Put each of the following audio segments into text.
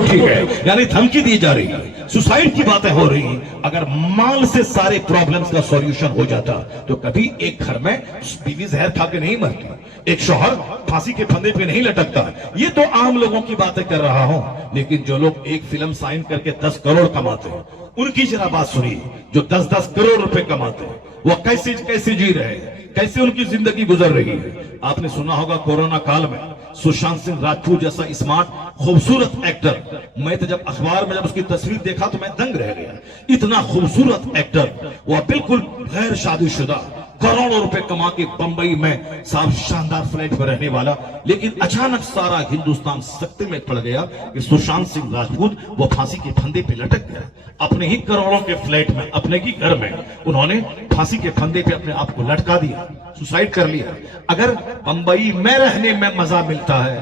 ٹھیک ہے، یعنی دھمکی دی جا رہی ہے، سوسائڈ کی باتیں ہو رہی ہیں۔ اگر مال سے سارے پرابلمز کا سولوشن ہو جاتا تو کبھی ایک گھر میں بیوی زہر کھا کے نہیں مرتی، ایک شوہر پھانسی کے پھندے پہ نہیں لٹکتا۔ یہ تو عام لوگوں کی باتیں کر رہا ہوں، لیکن جو لوگ ایک فلم سائن کر کے 10 کروڑ کماتے ہیں ان کی ذرا بات سنیے، جو 10 کروڑ روپے کماتے ہیں وہ کیسے جی رہے ہیں، کیسے ان کی زندگی گزر رہی ہے۔ آپ نے سنا ہوگا کورونا کال میں سشانت سنگھ راجپوت جیسا اسمارٹ خوبصورت ایکٹر، میں تو جب اخبار میں جب اس کی تصویر دیکھا تو میں دنگ رہ گیا۔ اتنا خوبصورت ایکٹر، وہ بالکل غیر شادی شدہ، کروڑوں روپے کما کے بمبئی میں صاحب شاندار فلیٹ پر رہنے والا، لیکن اچانک سارا ہندوستان سکتے میں پڑ گیا کہ سشانت سنگھ راجپوت وہ پھانسی کے پھندے پہ لٹک گیا۔ اپنے ہی کروڑوں کے فلیٹ میں، اپنے ہی گھر میں انہوں نے پھانسی کے پھندے پہ اپنے آپ کو لٹکا دیا، سوسائڈ کر لیا۔ اگر بمبئی میں رہنے میں مزہ ملتا ہے،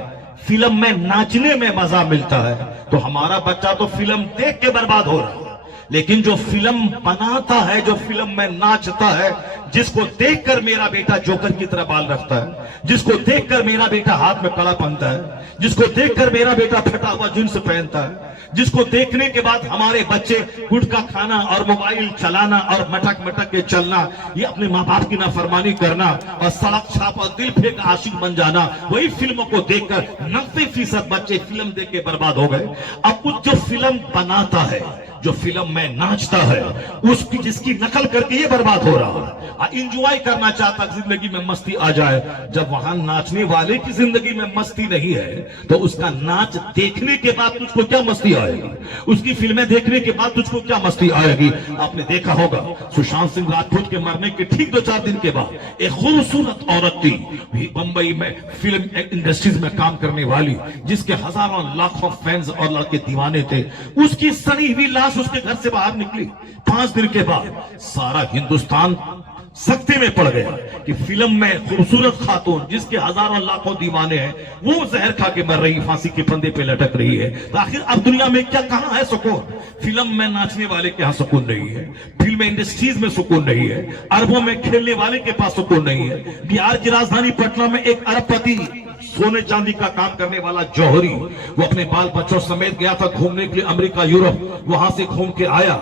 فلم میں ناچنے میں مزہ ملتا ہے، تو ہمارا بچہ تو فلم دیکھ کے برباد ہو رہا ہے۔ لیکن جو فلم بناتا ہے، جو فلم میں ناچتا ہے، جس کو دیکھ کر میرا بیٹا جوکر کی طرح بال رکھتا ہے، جس کو دیکھ کر میرا بیٹا ہاتھ میں کڑا پہنتا ہے، جس کو دیکھ کر میرا بیٹا پھٹا ہوا جنس پہنتا ہے، جس کو دیکھنے کے بعد ہمارے بچے گٹکا کھانا اور موبائل چلانا اور مٹک مٹک کے چلنا، یہ اپنے ماں باپ کی نافرمانی کرنا اور سڑک چھاپ اور دل پھینک عاشق بن جانا، وہی فلموں کو دیکھ کر 90% بچے فلم دیکھ کے برباد ہو گئے۔ اب جو فلم بناتا ہے، جو فلم میں ناچتا ہے، اس کی جس کی نقل کر کے یہ برباد ہو رہا ہے۔ انجوائے کرنا چاہتا زندگی میں مستی آ جائے، جب وہاں ناچنے والے کی زندگی میں مستی نہیں ہے تو اس کا ناچ دیکھنے کے بعد تجھ کو کیا مستی آئے گی، اس کی فلمیں دیکھنے کے بعد تجھ کو کیا مستی آئے گی۔ آپ نے دیکھا ہوگا سشانت سنگھ راجپوت کے مرنے کے ٹھیک 2-4 دن کے بعد ایک خوبصورت عورت تھی بمبئی میں فلم انڈسٹریز میں کام کرنے والی، جس کے ہزاروں لاکھوں فینز اور لڑکے دیوانے تھے، اس کی سڑی ہوئی لاش اس کے گھر سے باہر نکلی 5 دن کے بعد۔ سارا ہندوستان سکتے میں پڑ گیا کہ فلم میں خوبصورت خاتون جس کے ہزاروں لاکھوں دیوانے ہیں، وہ زہر کھا کے مر رہی، پھانسی کے پھندے پہ لٹک رہی ہے۔ تو آخر اب دنیا میں کیا کہاں ہے سکون؟ فلم میں ناچنے والے کے ہاں سکون نہیں ہے، فلم انڈسٹریز میں سکون نہیں ہے، اربوں میں کھیلنے والے کے پاس سکون نہیں ہے۔ بہار کی راجدھانی پٹنہ میں ایک ارب پتی، سونے چاندی کا کام کرنے والا جوہری، وہ اپنے بال بچوں سمیت گیا تھا گھومنے کے لیے امریکہ یورپ، وہاں سے گھوم کے آیا،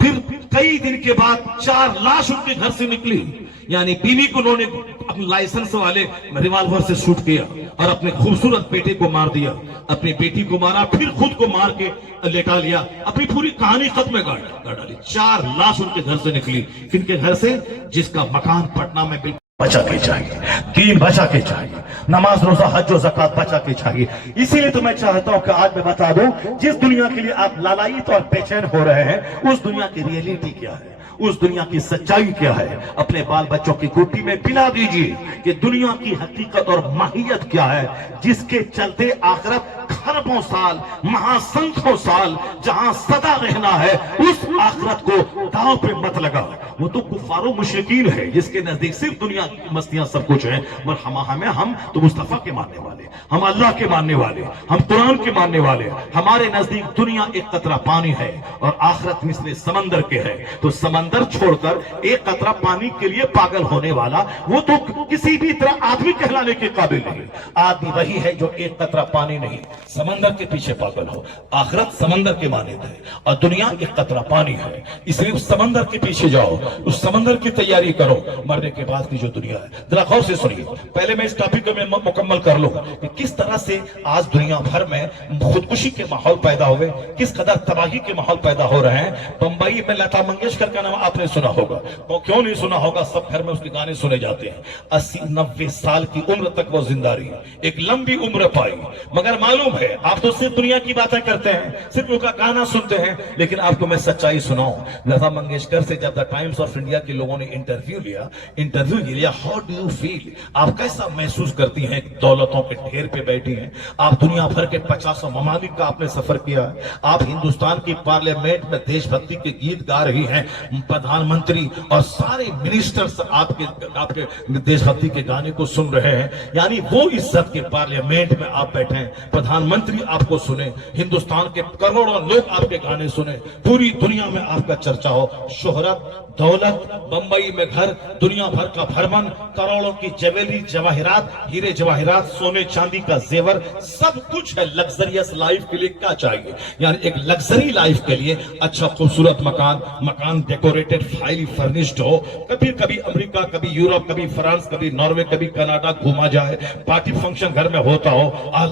پھر کئی دن کے بعد 4 لاش ان کے گھر سے نکلی، یعنی بیوی کو انہوں نے اپنے لائسنس والے ریوالور سے شوٹ کیا اور اپنے خوبصورت بیٹے کو مار دیا، اپنی بیٹی کو مارا، پھر خود کو مار کے لیٹا لیا، اپنی پوری کہانی ختم میں گاڑ ڈالی۔ 4 لاش ان کے گھر سے نکلی، کن کے گھر سے؟ جس کا مکان پٹنہ میں بالکل بچا کے چاہیے، دین بچا کے چاہیے، نماز روزہ حج و زکات بچا کے چاہیے۔ اسی لیے تو میں چاہتا ہوں کہ آج میں بتا دوں، جس دنیا کے لیے آپ لالائیت اور بے چین ہو رہے ہیں، اس دنیا کی ریئلٹی کیا ہے، اس دنیا کی سچائی کیا ہے۔ اپنے بال بچوں کی گھٹی میں پلا دیجئے کہ دنیا کی حقیقت اور ماہیت کیا ہے، جس کے چلتے آخرت خربوں سال، مہاسنکھوں سال جہاں سدا رہنا ہے، اس آخرت کو داؤ پہ مت لگا۔ وہ تو کفار و مشرکین ہے جس کے نزدیک صرف دنیا کی مستیاں سب کچھ ہیں، مگر ہم تو مصطفیٰ کے ماننے والے، ہم اللہ کے ماننے والے، ہم قرآن کے ماننے والے۔ ہمارے نزدیک دنیا ایک قطرہ پانی ہے اور آخرت مثل سمندر کے ہے، تو سمندر چھوڑ کر ایک قطرہ پانی کے لیے پاگل ہونے والا وہ تو کسی بھی طرح آدمی کہلانے کے قابل نہیں۔ آدمی وہی ہے جو ایک قطرہ پانی نہیں، سمندر کے پیچھے پاگل ہو۔ آخرت سمندر کے مانند ہے اور دنیا ایک قطرہ پانی ہے، اس لیے اس سمندر کے پیچھے جاؤ، اس سمندر کی تیاری کرو مرنے کے بعد کی جو دنیا ہے۔ ذرا غور سے سنیے، پہلے میں اس ٹاپک کو میں مکمل کر لوں کہ کس طرح سے آج دنیا بھر میں خودکشی کے ماحول پیدا ہوئے، کس قدر تباہی کے ماحول پیدا ہو رہے ہیں۔ بمبئی میں لتا منگیشکر کا نام آپ نے سنا ہوگا، کیوں نہیں سنا ہوگا، سب گھر میں اس کے گانے سنے جاتے ہیں۔ 80-90 سال کی عمر تک وہ زندہ رہی، ایک لمبی عمر پائی، مگر معلوم ہے آپ تو صرف دنیا کی باتیں کرتے ہیں، صرف ان کا گانا سنتے ہیں، لیکن آپ کو میں سچائی سناؤں، لتا منگیشکر سے جب دا ٹائمز آف انڈیا کے لوگوں نے انٹرویو لیا، ہاؤ ڈو یو فیل، آپ کیسا محسوس کرتی ہیں؟ دولتوں کے ڈھیر پہ بیٹھی ہیں آپ، دنیا بھر کے 50 ممالک کا آپ نے سفر کیا ہے، آپ ہندوستان کی پارلیمنٹ میں دیش بھکتی کے گیت گا رہی ہیں، प्रधानमंत्री और सारे मिनिस्टर्स आपके देशभक्ति के गाने को सुन रहे हैं, यानी वो इज्जत के पार्लियामेंट में आप बैठे हैं, प्रधानमंत्री आपको सुने, हिंदुस्तान के करोड़ों लोग आपके गाने सुने, पूरी दुनिया में आपका चर्चा हो, शोहरत, दौलत, बंबई में घर, दुनिया भर का भ्रमण, करोड़ों की ज्वेलरी, जवाहरात, हीरे जवाहरात, सोने चांदी का जेवर, सब कुछ है लग्जरियस लाइफ के लिए। क्या चाहिए? यानी एक लग्जरी लाइफ के लिए अच्छा खूबसूरत मकान डेकोरेटेड, हाईली फर्निश्ड हो, कभी कभी अमेरिका, कभी यूरोप, कभी फ्रांस, कभी नॉर्वे, कभी कनाडा घूमा जाए, पार्टी फंक्शन घर में होता हो,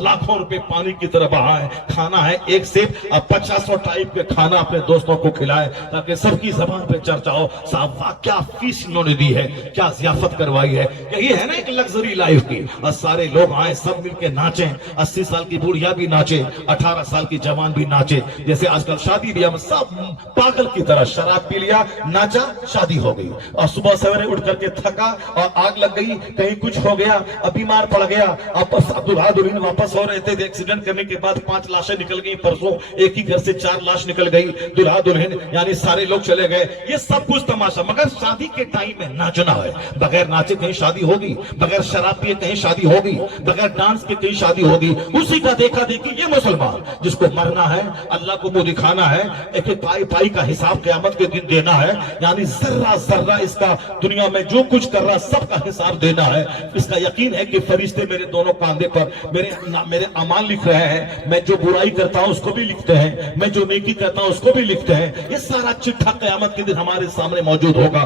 लाखों रुपए पानी की तरह बहाए, खाना है एक से 50 टाइप के खाना अपने दोस्तों को खिलाए ताकि सबकी जबान पे चर्चा हो, साहब वाह क्या फीस इन्होंने दी है, क्या जियाफत करवाई है। यही है ना एक लग्जरी लाइफ की। और सारे लोग आए, सब मिलके नाचे, 80 साल की बुढ़िया भी नाचे, 18 साल की जवान भी नाचे, जैसे आजकल शादी भी हम सब पागल की तरह शराब पी लिया, नाचा, शादी हो गई, और सुबह सवेरे उठ करके थका और आग लग गई, कहीं कुछ हो गया, अब बीमार पड़ गया, अब दुल्हा दुल्हन वापस हो रहे थे, एक्सीडेंट करने के बाद 5 लाशें निकल गई, परसों एक ही घर से 4 लाश निकल गई, दुल्हा दुल्हन यानी सारे लोग चले गए, ये सब कुछ तमाशा। मगर शादी के टाइम में नाचना है, बगैर नाचे कहीं शादी होगी, बगैर शराब पिए कहीं शादी होगी, बगैर डांस के कहीं शादी होगी, उसी का देखा देखी ये मुसलमान जिसको मरना है, अल्लाह को मुंह दिखाना है, एक एक पाई का हिसाब क़यामत के दिन देना है, यानी जर्रा जर्रा इसका दुनिया में जो कुछ कर रहा सबका हिसाब देना है। इसका यकीन है कि फरिश्ते मेरे दोनों कांधे पर मेरे अमाल लिख रहे हैं, मैं जो बुराई करता हूं उसको भी लिखते हैं, मैं जो नेकी करता हूं उसको भी लिखते हैं। ये सारा चिट्ठा क़यामत के दिन हमारे सामने मौजूद होगा।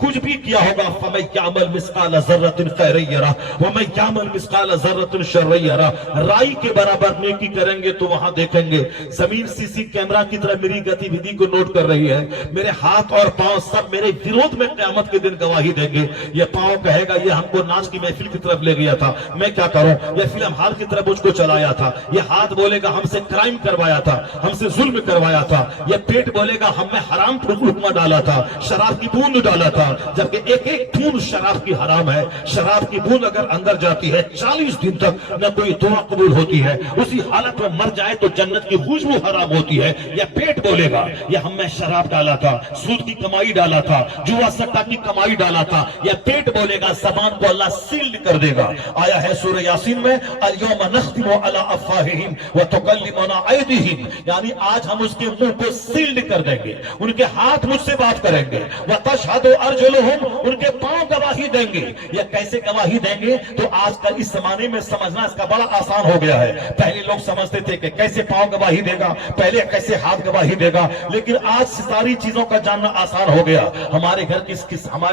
कुछ भी किया होगा, फमन यामल मिस्काल ज़र्रतिन खैरन यरा वमन यामल मिस्काल ज़र्रतिन शर्रन यरा, राई के बराबर नेकी करेंगे तो वहां देखेंगे। जमीन सीसी कैमरा की तरह मेरी गतिविधि को नोट कर रही है, मेरे हाथ और पांव सब मेरे विरोध में क़यामत के दिन गवाही देंगे। ये पांव कहेगा ये हमको नाच की महफिल की तरफ ले गया था, मैं क्या करूं, ये फिल्म हाल की तरफ मुझको चलाया था, ये हाथ बोलेगा हमसे क्राइम करवाया था, हमसे जुल्म करवाया था, ये पेट बोलेगा हमें हराम लुकमा डाला था, शराब की बूंद डाला था, जबकि एक एक बूंद शराब की हराम है। शराब की बूंद अगर अंदर जाती है 40 दिन तक न कोई दुआ कबूल होती है, उसी हालत में मर जाए तो जन्नत की खुशबू हराम होती है। यह पेट बोलेगा ये हमने शराब डाला था, सूद की कमाई डाला था, जुआ सट्टा की कमाई डाला था, यह पेट बोलेगा, जबान को अल्लाह सील्ड कर देगा। आया है सूरह यासीन में, अल-यौम नख्तिमु अला अफ़वाहिहिम व तुकल्लिमुना अयदीहिम, यानी आज हम उसके मुंह को सील्ड कर देंगे, उनके हाथ मुझसे बात करेंगे, व तशहदु अर्जुलुहुम, उनके पांव गवाही देंगे। यह कैसे गवाही देंगे? तो आजकल इस जमाने में समझना इसका बड़ा आसान हो गया है। पहले लोग समझते थे कि कैसे पांव गवाही देगा, पहले कैसे हाथ गवाही देगा, लेकिन आज सारी चीजों का जानना आसान हो गया। हमारे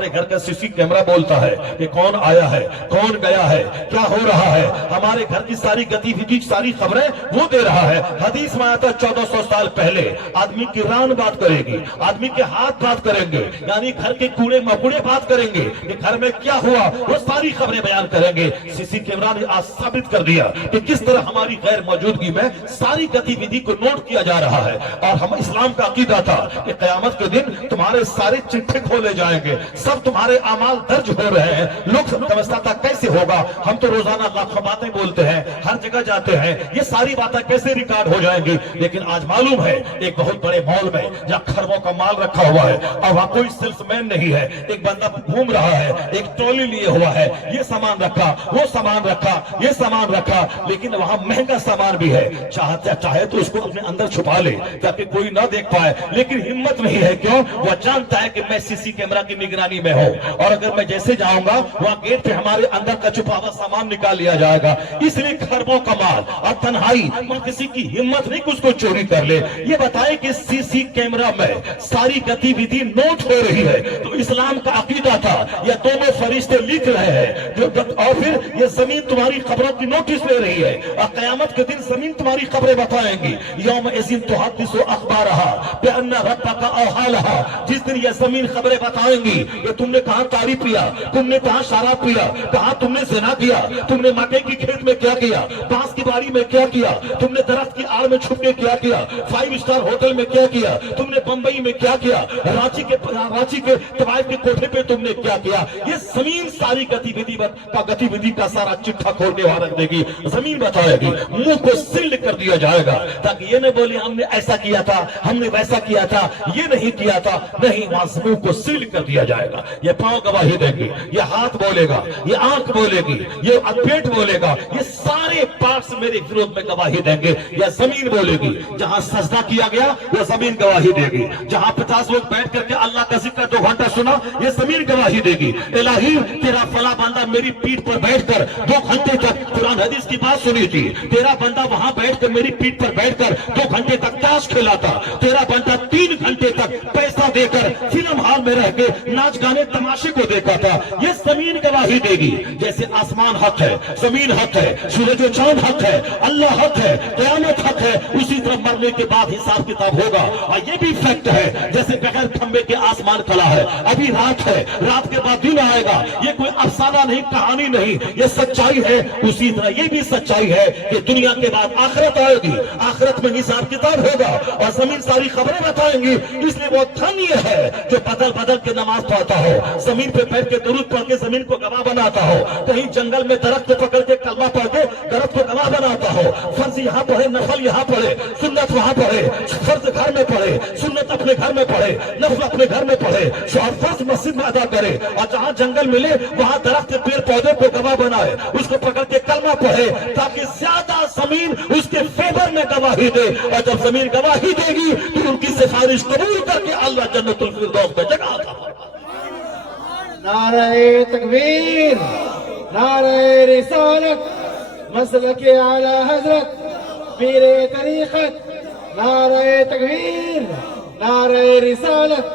घर का सीसी कैमरा बोलता है कि कौन आया है, कौन गया है, क्या हो रहा है, हमारे घर की सारी गतिविधि, सारी खबरें वो दे रहा है। हदीस में आता 1400 साल पहले आदमी की रान बात करेगी, आदमी के हाथ बात करेंगे, यानी घर के कूड़े मकुड़े बात करेंगे कि घर में क्या हुआ, वो सारी खबरें बयान करेंगे। सीसी कैमरा ने आज साबित कर दिया कि किस तरह हमारी गैर मौजूदगी में सारी गतिविधि को नोट किया जा रहा है। और हम इस्लाम का अकीदा था कि क़यामत के दिन तुम्हारे सारे चिट्ठे खोले जाएंगे, सब तुम्हारे अमाल दर्ज हो रहे हैं। लोग समझता था कैसे होगा, हम तो रोजाना लाखों बातें बोलते हैं, हर जगह जाते हैं, ये सारी बातें कैसे रिकॉर्ड हो जाएंगी। लेकिन आज मालूम है एक बहुत बड़े मॉल में जहाँ खरबों का माल रखा हुआ है और वहां कोई सेल्समैन नहीं है, एक बंदा घूम रहा है, एक ट्रॉली लिए हुआ है, ये सामान रखा, वो सामान रखा, ये सामान रखा, लेकिन वहां महंगा सामान भी है। चाहे तो उसको अपने अंदर छुपा ले ताकि कोई ना देख पाए, लेकिन हिम्मत नहीं है। क्यों? वह जानता है कि मैं सीसी कैमरा की निगरानी में हूं और अगर मैं जैसे जाऊंगा वहां गेट पे हमारे अंदर का छुपा हुआ सामान निकाल लिया जाएगा। इसलिए खरबों का माल और तन्हाई, वहां किसी की हिम्मत नहीं कि उसको चोरी कर ले। ये बताए कि सीसी कैमरा में सारी गतिविधि नोट हो रही है। तो इस्लाम का अकीदा था यह दोनों फरिश्ते लिख रहे हैं और फिर ये जमीन तुम्हारी खबरों की नोटिस ले रही है और क़यामत के दिन जमीन तुम्हारी खबरें बताएंगी। यौम इज़िन तुहद्दिसु अख़बारहा बिअन्ना रब्बका औहालहा, जिस दिन यह जमीन खबरें बताएंगी कि तुमने कहां तारी पिया, तुमने कहां शराब पिया, कहां तुमने ज़िना किया, तुमने मक्के की खेत में क्या किया, बांस की बाड़ी में क्या किया, तुमने दरख्त की आड़ में छुप के क्या किया, 5 स्टार होटल में क्या किया, तुमने बंबई में क्या किया, रांची के लाइफ के कोठे पे तुमने क्या किया। ये जमीन सारी गतिविधि का सारा चिट्ठा खोल के वहां रख देगी, जमीन बताएगी, मुंह को सील्ड कर दिया जाएगा ताकि ये न बोले हमने ऐसा किया था, हमने वैसा किया था, ये नहीं किया था। नहीं, वहां मुंह को सील्ड कर दिया जाएगा। ये पांव गवाही देंगे, ये हाथ बोलेगा, ये आंख बोलेगी, ये पेट बोलेगा, ये सारे पार्ट्स मेरे विरोध में गवाही देंगे। या जमीन बोलेगी, जहां सजदा किया गया वो जमीन गवाही देगी। जहां 50 लोग बैठ करके अल्लाह का जिक्र 2 घंटा सुना, ये जमीन गवाही देगी। इलाही तेरा फला बंदा मेरी पीठ पर बैठकर 2 घंटे तक कुरान हदीस की बात सुनी थी। तेरा बंदा वहां बैठकर मेरी पीठ पर बैठकर 2 घंटे तक ताश खेला था। तेरा बंदा 3 घंटे तक पैसा देकर फिल्म हॉल में रह के नाच गाने तमाशे को देखा था। ये जमीन गवाही देगी। जैसे आसमान हक है, जमीन हक है, सूरज और चांद हक है, अल्लाह हक है, क़यामत हक है, उसी तरह मरने के बाद हिसाब किताब होगा। और ये भी फैक्ट है, जैसे बगैर खंबे के आसमान खड़ा है, अभी रात है, रात के बाद दिन आएगा। ये कोई अफसाना नहीं, कहानी नहीं, ये सच्चाई है। उसी तरह ये भी सच्चाई है कि दुनिया के बाद आखिरत आएगी, आखिरत में हिसाब किताब होगा और जमीन सारी खबरें बताएंगी। इसलिए वो धन्य है जो बदल बदल के नमाज पढ़ता हो, जमीन पे बैठ के दुरूद पढ़ के जमीन को गवाह बनाता हो, कहीं जंगल में दरख्त पकड़ के कलमा पढ़ के दरख्त को गवाह बनाता हो। फर्ज यहाँ पढ़े, नफल यहाँ पढ़े, सुन्नत वहां पढ़े, फर्ज घर में पढ़े, सुन्नत अपने घर में पढ़े, नफल अपने घर में पढ़े, और फर्ज मस्जिद में अदा करे। और जहां जंगल मिले वहां दरख्त पेड़ पौधे को गवाह बनाए, उसको पकड़ के कलमा पढ़े, ताकि ज्यादा जमीन उसके फेवर में गवाही दे। और जब जमीन गवाही देगी तो उनकी सिफारिश कबूल करके अल्लाह जन्नतुल फिरदौस में जगह आता। नारे तकबीर, नारे रिसालत, मसलके आला हजरत, पीरे तरीक़त, नारे तकबीर, नारे रिसालत।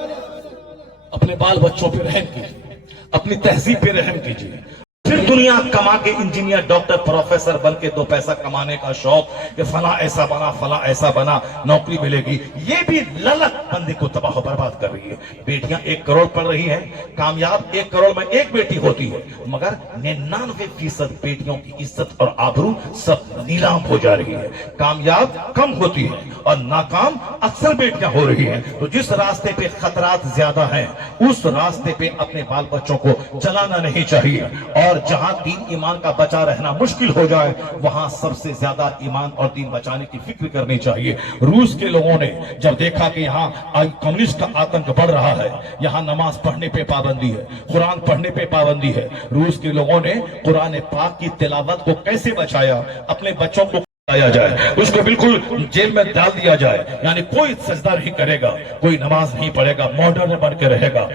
अपने बाल बच्चों पे रहम कीजिए, अपनी तहजीब पे रहम कीजिए। फिर दुनिया कमा के इंजीनियर, डॉक्टर, प्रोफेसर बन के 2 पैसा कमाने का शौक कि फला ऐसा बना, फला ऐसा बना, नौकरी मिलेगी, ये भी ललक बंदे को तबाह बर्बाद कर रही है। बेटियां 1 करोड़ पढ़ रही हैं, कामयाब 1 करोड़ में 1 बेटी होती है, मगर 99% बेटियों की इज्जत और आबरू सब नीलाम हो जा रही है। कामयाब कम होती है और नाकाम अक्सर बेटियां हो रही हैं। तो जिस रास्ते पे खतरात ज्यादा हैं, उस रास्ते पे अपने बाल बच्चों को चलाना नहीं चाहिए। और जहां दीन ईमान का बचा रहना मुश्किल हो जाए, वहां सबसे ज्यादा ईमान और दीन बचाने की फिक्र करनी चाहिए। रूस के लोगों ने जब देखा कि यहाँ कम्युनिस्ट का आतंक बढ़ रहा है, यहाँ नमाज पढ़ने पे पाबंदी है, कुरान पढ़ने पे पाबंदी है, रूस के लोगों ने कुरान पाक की तिलावत को कैसे बचाया, अपने बच्चों को लाया जाए, उसको बिल्कुल जेल में डाल दिया जाए, यानी कोई सजदा नहीं करेगा, कोई नमाज नहीं पढ़ेगा, मॉडर्न बन के रहेगा।